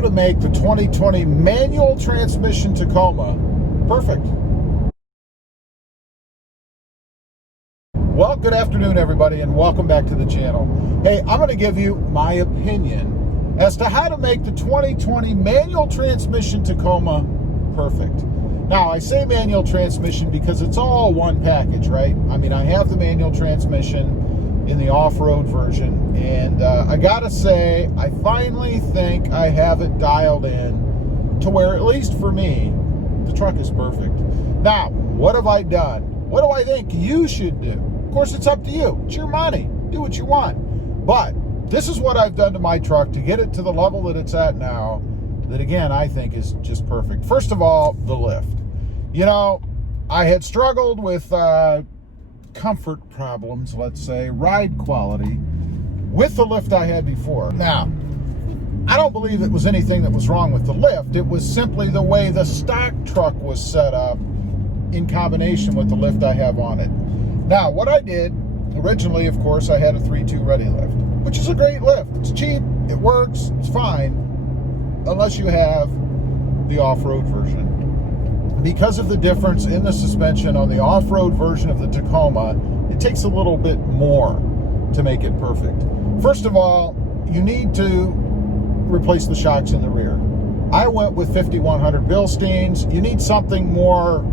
how to make the 2020 manual transmission Tacoma perfect. Well, good afternoon, everybody, and welcome back to the channel. Hey, I'm going to give you my opinion as to how to make the 2020 manual transmission Tacoma perfect. Now, I say manual transmission because it's all one package, right? I mean, I have the manual transmission in the off-road version, and I gotta say, I finally think I have it dialed in to where, at least for me, the truck is perfect. Now, what have I done? What do I think you should do? Of course, it's up to you. It's your money. Do what you want. But this is what I've done to my truck to get it to the level that it's at now, that again, I think is just perfect. First of all, the lift. You know, I had struggled with comfort problems, let's say, ride quality, with the lift I had before. Now, I don't believe it was anything that was wrong with the lift. It was simply the way the stock truck was set up in combination with the lift I have on it. Now, what I did, originally, of course, I had a 3.2 ReadyLift, which is a great lift. It's cheap, it works, it's fine, unless you have the off-road version. Because of the difference in the suspension on the off-road version of the Tacoma, it takes a little bit more to make it perfect. First of all, you need to replace the shocks in the rear. I went with 5100 Bilsteins. You need something more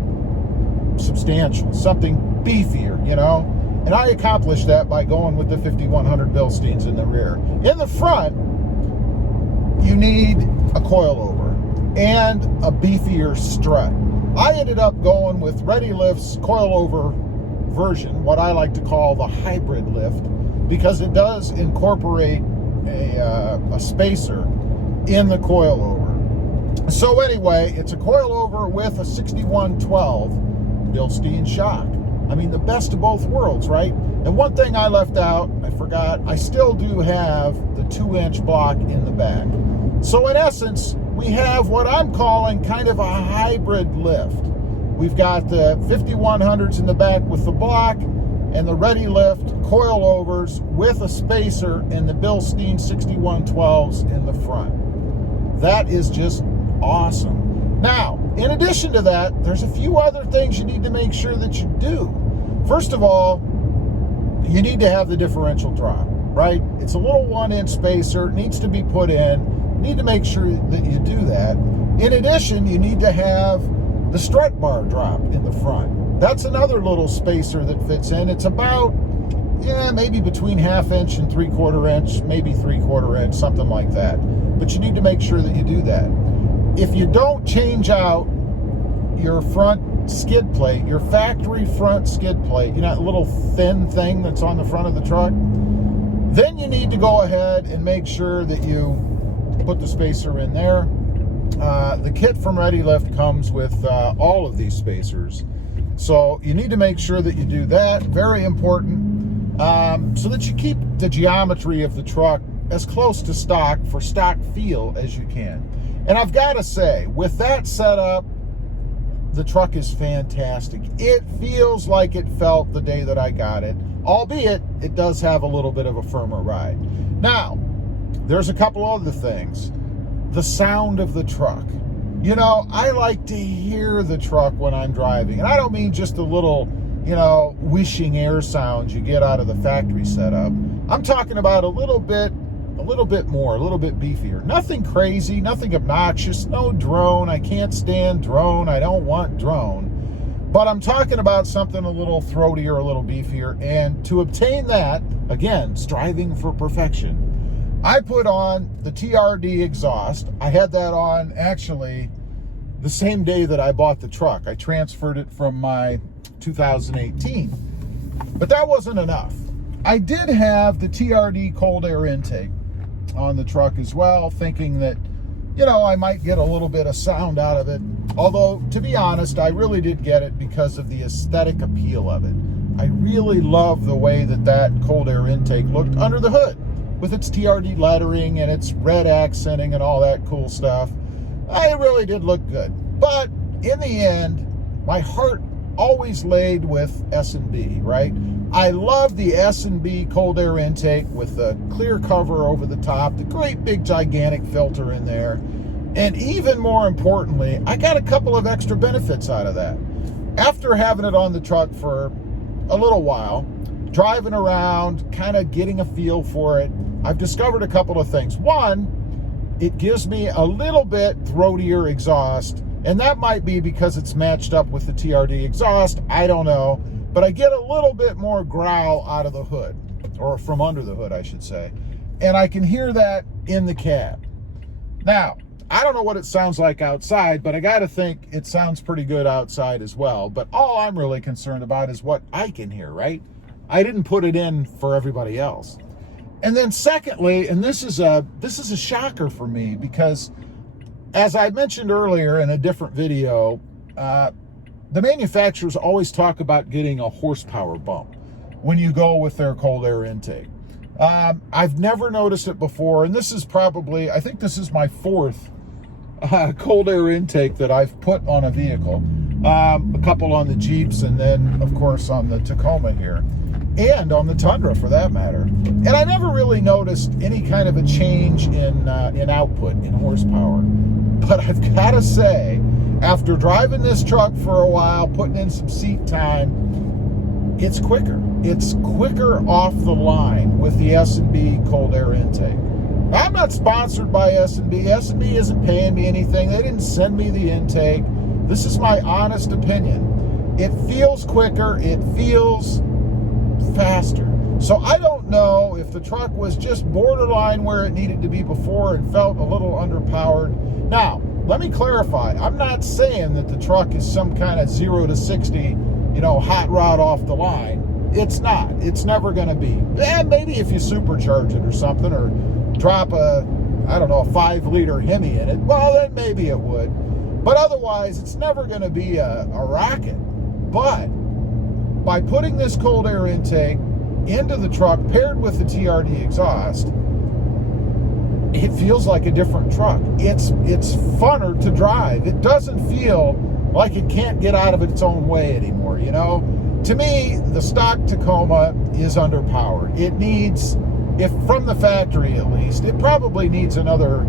substantial, something beefier, you know? And I accomplished that by going with the 5100 Bilsteins in the rear. In the front, you need a coilover and a beefier strut. I ended up going with ReadyLift's coilover version, what I like to call the hybrid lift, because it does incorporate a spacer in the coilover. So anyway, it's a coilover with a 6112 Bilstein shock. I mean, the best of both worlds, right? And one thing I left out, I forgot, I still do have the 2-inch block in the back. So in essence, we have what I'm calling kind of a hybrid lift. We've got the 5100s in the back with the block and the ReadyLift coilovers with a spacer and the Bilstein 6112s in the front. That is just awesome. Now, in addition to that, there's a few other things you need to make sure that you do. First of all, you need to have the differential drop, right? It's a little 1-inch spacer, it needs to be put in. You need to make sure that you do that. In addition, you need to have the strut bar drop in the front. That's another little spacer that fits in. It's about, maybe between 1/2 inch and 3/4 inch, maybe 3/4 inch, something like that. But you need to make sure that you do that. If you don't change out your front skid plate, your factory front skid plate, that little thin thing that's on the front of the truck, then you need to go ahead and make sure that you put the spacer in there. The kit from ReadyLift comes with all of these spacers. So you need to make sure that you do that. Very important. So that you keep the geometry of the truck as close to stock for stock feel as you can. And I've got to say, with that setup, the truck is fantastic. It feels like it felt the day that I got it, albeit it does have a little bit of a firmer ride. Now, there's a couple other things. The sound of the truck. I like to hear the truck when I'm driving. And I don't mean just the little, whooshing air sounds you get out of the factory setup. I'm talking about a little bit more, a little bit beefier. Nothing crazy, nothing obnoxious, no drone. I can't stand drone. I don't want drone. But I'm talking about something a little throatier, a little beefier. And to obtain that, again, striving for perfection, I put on the TRD exhaust. I had that on actually the same day that I bought the truck. I transferred it from my 2018. But that wasn't enough. I did have the TRD cold air intake on the truck as well, thinking that, I might get a little bit of sound out of it. Although, to be honest, I really did get it because of the aesthetic appeal of it. I really love the way that cold air intake looked under the hood, with its TRD lettering and its red accenting and all that cool stuff. It really did look good. But in the end, my heart always laid with S&B, right? I love the S&B cold air intake with the clear cover over the top, the great big gigantic filter in there. And even more importantly, I got a couple of extra benefits out of that. After having it on the truck for a little while, driving around, kind of getting a feel for it, I've discovered a couple of things. One, it gives me a little bit throatier exhaust, and that might be because it's matched up with the TRD exhaust. I don't know, but I get a little bit more growl out of the hood, or from under the hood, I should say, and I can hear that in the cab. Now, I don't know what it sounds like outside, but I got to think it sounds pretty good outside as well. But all I'm really concerned about is what I can hear, right? I didn't put it in for everybody else. And then secondly, and this is a shocker for me, because as I mentioned earlier in a different video, the manufacturers always talk about getting a horsepower bump when you go with their cold air intake. I've never noticed it before, and this is probably, I think this is my fourth cold air intake that I've put on a vehicle. A couple on the Jeeps, and then of course on the Tacoma here, and on the Tundra for that matter. And I never really noticed any kind of a change in output, in horsepower. But I've got to say, after driving this truck for a while, putting in some seat time, it's quicker. It's quicker off the line with the S&B cold air intake. I'm not sponsored by S&B. S&B isn't paying me anything. They didn't send me the intake. This is my honest opinion. It feels quicker. It feels faster. So I don't know if the truck was just borderline where it needed to be before and felt a little underpowered. Now, let me clarify. I'm not saying that the truck is some kind of 0 to 60, hot rod off the line. It's not. It's never going to be. And maybe if you supercharge it or something, or drop a 5-liter Hemi in it, well, then maybe it would. But otherwise, it's never going to be a rocket. But by putting this cold air intake into the truck paired with the TRD exhaust, it feels like a different truck. It's funner to drive. It doesn't feel like it can't get out of its own way anymore, To me, the stock Tacoma is underpowered. It needs, if from the factory at least, it probably needs another,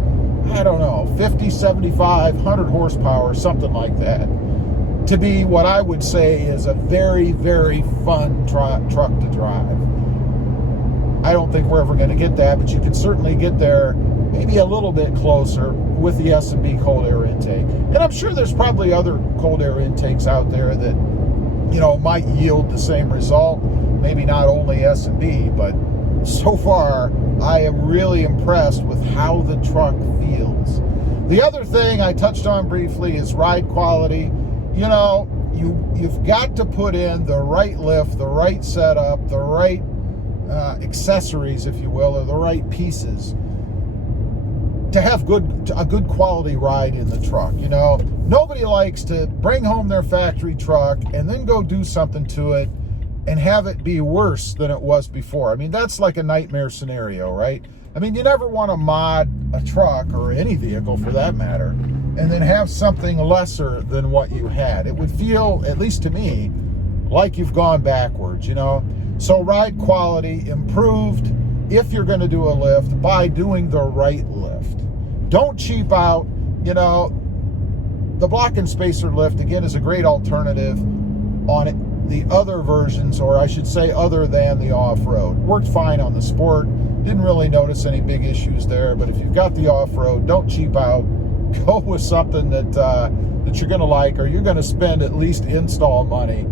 50, 75, 100 horsepower, something like that, to be what I would say is a very, very fun truck to drive. I don't think we're ever going to get that, but you can certainly get there maybe a little bit closer with the S&B cold air intake. And I'm sure there's probably other cold air intakes out there that, might yield the same result. Maybe not only S&B, but so far I am really impressed with how the truck feels. The other thing I touched on briefly is ride quality. You've got to put in the right lift, the right setup, the right accessories, if you will, or the right pieces to have a good quality ride in the truck. Nobody likes to bring home their factory truck and then go do something to it and have it be worse than it was before. I mean, that's like a nightmare scenario, right? I mean, you never want to mod a truck, or any vehicle for that matter, and then have something lesser than what you had. It would feel, at least to me, like you've gone backwards, So ride quality improved if you're going to do a lift by doing the right lift. Don't cheap out. The block and spacer lift, again, is a great alternative on the other versions, or I should say other than the off-road. Worked fine on the Sport. Didn't really notice any big issues there, but if you've got the off-road, don't cheap out. Go with something that you're going to like, or you're going to spend at least install money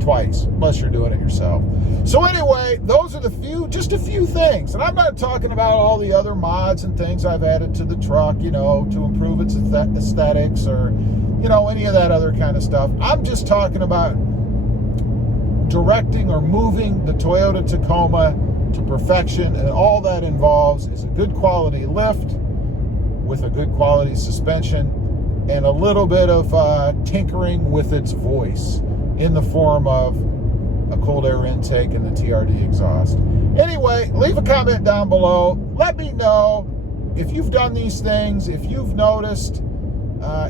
twice, unless you're doing it yourself. So anyway, those are just a few things. And I'm not talking about all the other mods and things I've added to the truck, to improve its aesthetics, or, any of that other kind of stuff. I'm just talking about directing or moving the Toyota Tacoma to perfection, and all that involves is a good quality lift with a good quality suspension and a little bit of tinkering with its voice in the form of a cold air intake and the TRD exhaust. Anyway, leave a comment down below. Let me know if you've done these things, if you've noticed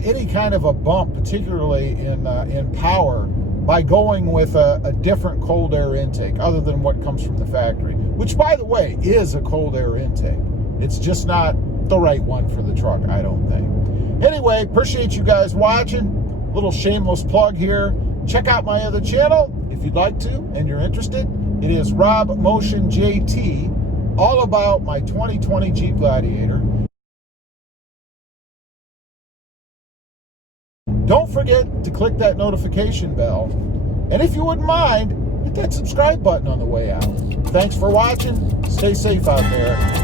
any kind of a bump, particularly in power by going with a different cold air intake other than what comes from the factory, which, by the way, is a cold air intake. It's just not the right one for the truck, I don't think. Anyway, appreciate you guys watching. Little shameless plug here. Check out my other channel if you'd like to and you're interested. It is RobMotion JT, all about my 2020 Jeep Gladiator. Don't forget to click that notification bell. And if you wouldn't mind, hit that subscribe button on the way out. Thanks for watching. Stay safe out there.